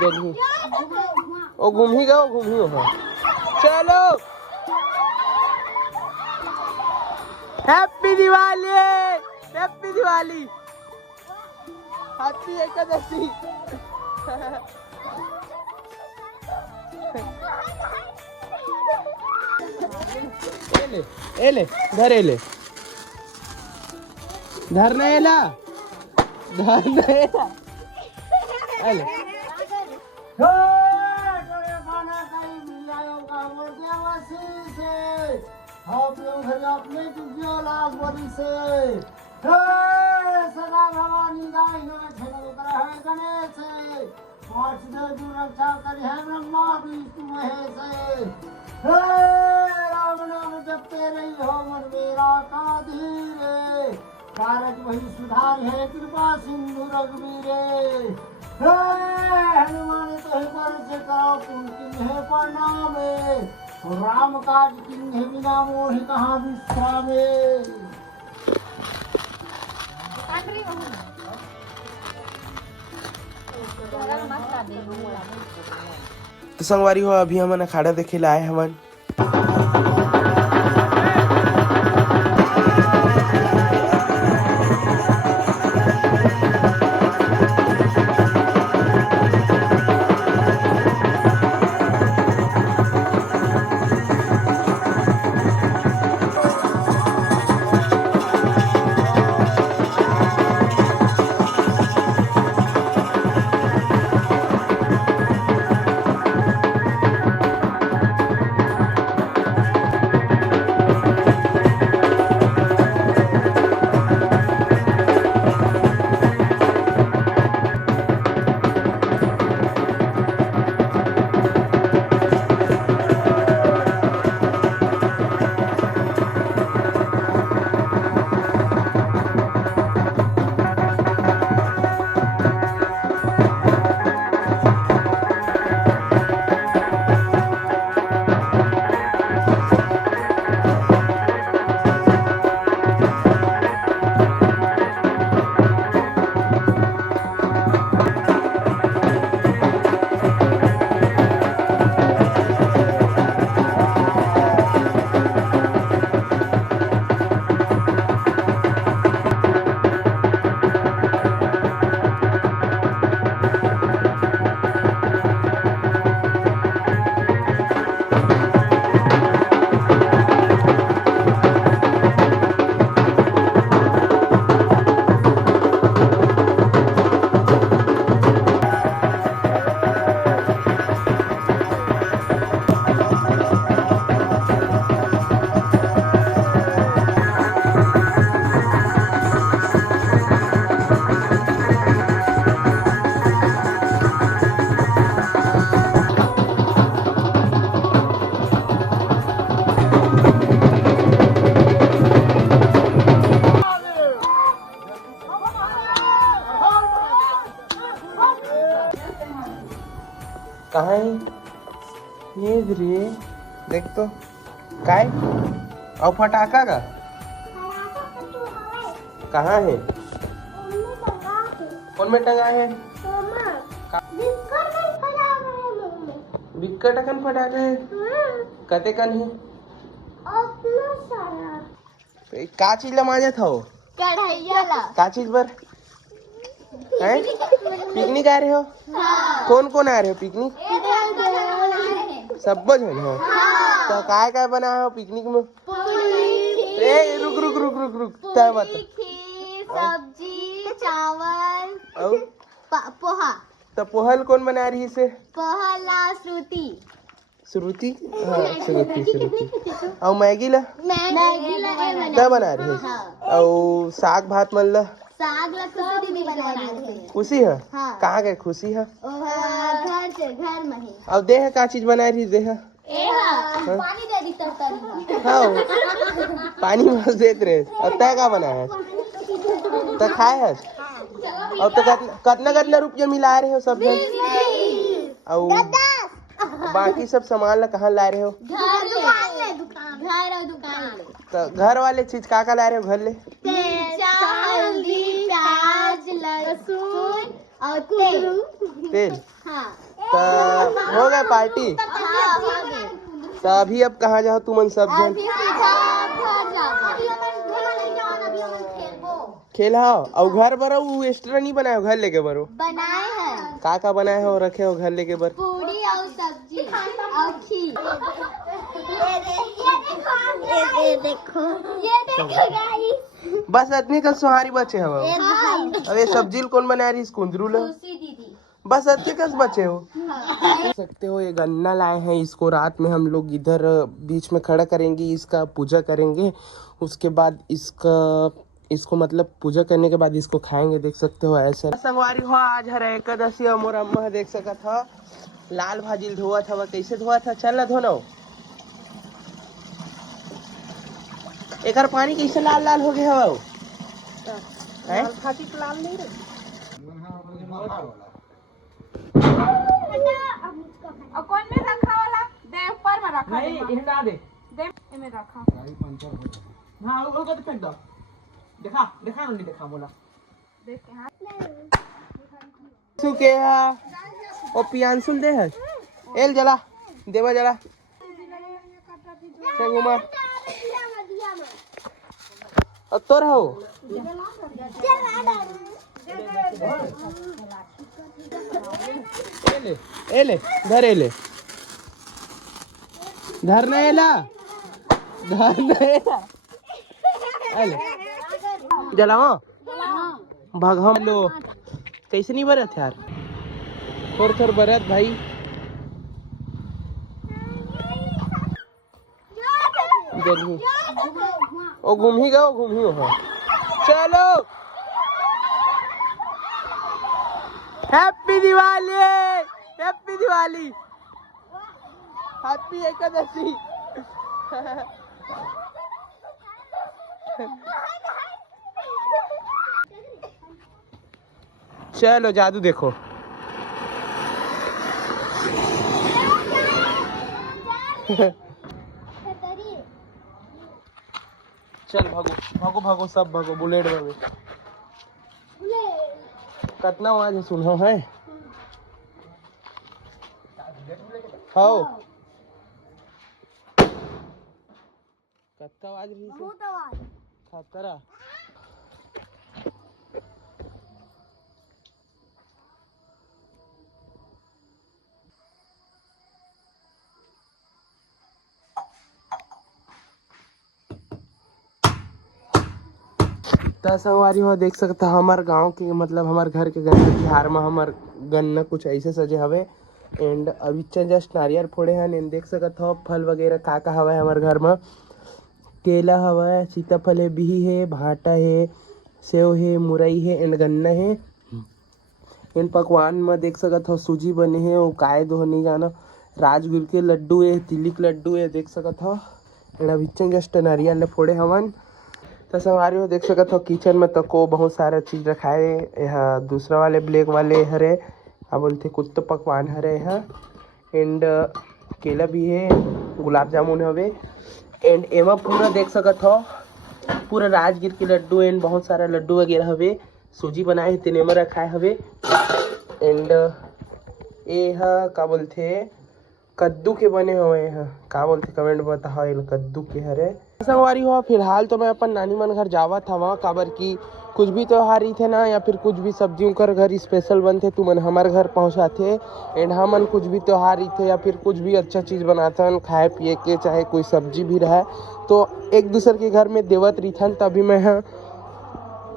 जल्दी ओ घूम ही गओ हाँ चलो happy Diwali happy Diwali happy Ekadashi एले धर एले धर ना एला धर ना एला एले सदा भवानी गाय गणेश रक्षा करी है ब्रह्मा विष्णु महेश राम नाम जपते रही हो मन मेरा का धीरे कारज वही सुधार है कृपा सिंधु रघुवीरे हनुमान तो पर से करो पुण्य है प्रणाम राम काज किन्ह बिना मोहि कहाँ विश्रामे। तो संगवारी हो अभी हमन अखाड़ा देखे ला आए हमन कहाँ है ये रे देख तो काय और फटाका का कहाँ है कौन में टंगा है बिक्कट अकन फटाका है कते कन है तो का चीज ला मांझा था का चीज पर है पिकनिक आ रहे हो कौन कौन आ रहे हो पिकनिक सब जन हो तो काय काय बना हो पिकनिक में ए रुक रुक रुक रुक रुक क्या बात सब्जी चावल और पोहा तो पोहल कौन बना रही से पोहला श्रुति श्रुति हाँ श्रुति और मैगी ला क्या बना रही है और साग भात मन ला साग ला खुशी भी बना रही है खुशी है कहाँ गए खुशी है घर में ही और देह का चीज बना रही देह पानी दे दी तरकारी हाँ पानी बस देते रहे और तय का बना है तो खाए है और तो कितना कितना रुपया मिला रहे हो सब जन और बाकी सब सामान ला कहाँ ला रहे हो घर और दुकान तो घर वाले चीज का ला रहे हो घर ले हल्दी प्याज लहसुन और और तेल। तेल हाँ तो हो गया पार्टी। हाँ, हो गए। तो अभी अब कहाँ जाओ तुम सब जन? अभी सीधा घर जाओ। अभी हम खेलबो। खेला और घर बरो वो एक्स्ट्रा नहीं बनाए हो, घर लेके बरो बनाए हैं का बनाए हो रखे हो घर लेके बर? पूरी और सब्जी और खीर। ये देखो गाइस। बस इतनी का सुहारी बचे हो। ये भाई अरे सब्जी कौन बना रही कुंदरू लो? खुशी दीदी। बस इतने कस बचे हो। देख सकते हो ये गन्ना लाए हैं, इसको रात में हम लोग इधर बीच में खड़ा करेंगे, इसका पूजा करेंगे। उसके बाद इसको मतलब पूजा करने के बाद इसको खाएंगे। देख सकते हो ऐसा संगवारी हो आज हर एकादशी और मोर अम्मा देख सकत था लाल भाजी धोआ था। कैसे धोआ था चल ना धोना। एक पानी कैसे लाल लाल हो गया हो? लाल नहीं रे। और कौन में रखा वाला दे ऊपर में रखा नहीं हिंदा दे में रखा हाँ वो को तो फेंक दो। देखा देखा नहीं देखा बोला देख के हां सुके ओ पियांसुल दे है एल जला देवा जला संगमा तोर हो एले एले धर एले धर ना एला धर ना एला एले जलाओ भाग हम लो कैसे नहीं बरत यार थोड़ थोड़ बरत भाई। जल्दी ओ घूम ही हो चलो happy Diwali happy Diwali happy Ekadashi. चलो जादू देखो चल भागो भागो भागो सब भागो बुलेट भागो कितना आवाज है सुनो है हाँ कितना आवाज रही खतरा। संगवारी हो देख सकता हमारे गांव के मतलब हमारे घर के गन्ना बिहार में हमार गन्ना कुछ ऐसे सजे हवे। एंड अभी जस्ट नारियल फोड़े हैं एंड देख सकता हो फल वगैरह का हवा है हमारे घर में। केला हवा है, सीताफल है, बिही है, भाटा है, सेव है, मुरई है एंड गन्ना है। एंड पकवान में देख सकता हो सूजी बने हैं वो काय दो नहीं जाना राजगुर के लड्डू है, तिली के लड्डू है देख सकता हो। एंड अभी जस्ट नारियल फोड़े हवन तो संगवारी हो देख सकते हो किचन में तो को बहुत सारा चीज रखा है। यह दूसरा वाले ब्लैक वाले हरे क्या बोलते कुत्तो पकवान हरे है। एंड केला भी है, गुलाब जामुन हवे एंड एमा पूरा देख सकते हो पूरा राजगीर के लड्डू एंड बहुत सारा लड्डू वगैरह हवे। सूजी बनाए है तिने में रखा हवे। एंड ये का बोलते कद्दू के बने हुए हैं का बोलते कमेंट में बताओ ये कद्दू के हरे। संगवारी हो फिलहाल तो मैं अपन नानी मन घर जावा था वहाँ काबर की कुछ भी त्योहार ही थे ना या फिर कुछ भी सब्जियों कर घर स्पेशल बनते तो मन हमारे घर पहुँचाते। एंड हमन कुछ भी त्योहार ही थे या फिर कुछ भी अच्छा चीज़ बनाते हैं खाए पिए के चाहे कोई सब्जी भी रहे तो एक दूसरे के घर में देवत रही था। तभी मैं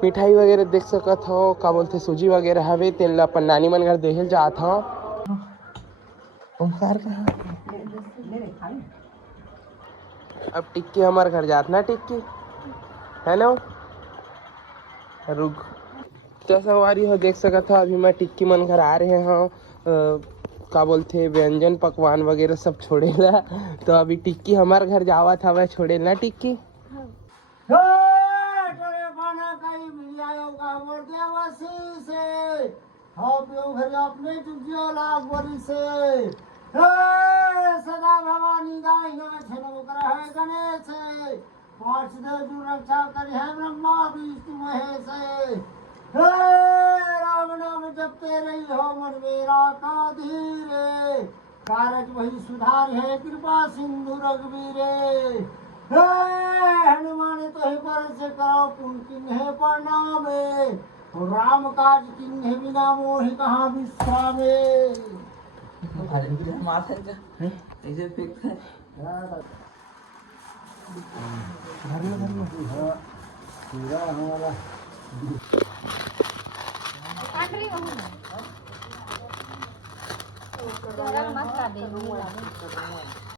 मिठाई वगैरह देख सकत हो का बोलते सूजी वगैरह हवे तेल अपन नानी मन घर देहल जात हो। ओमकार अब टिक्की हमारे घर जात ना टिक्की है ना रुक तो संगवारी हो देख सकता था अभी मैं टिक्की मन घर आ रहे हैं का बोलते व्यंजन पकवान वगैरह सब छोड़ेला तो अभी टिक्की हमारे घर जावा था वह छोड़े ना टिक्की। खाना कहीं मिल जाएगा मोर देवसी से अपने चुटिया लाग बोली से सदा भवानी गाय छनो कर है गणेश पांच देव रक्षा कर है ब्रह्मा विष्णु महेश हे राम नाम जपते रही हो मन मेरा का धीरे कारज वही सुधार है कृपा सिंधु रघुवीरे हे हनुमान तो ही पर से करो पुन किन्हे प्रणामे राम काज किन्हे बिना मोहि कहाँ विश्रामे पूरा हमारा मत कर दे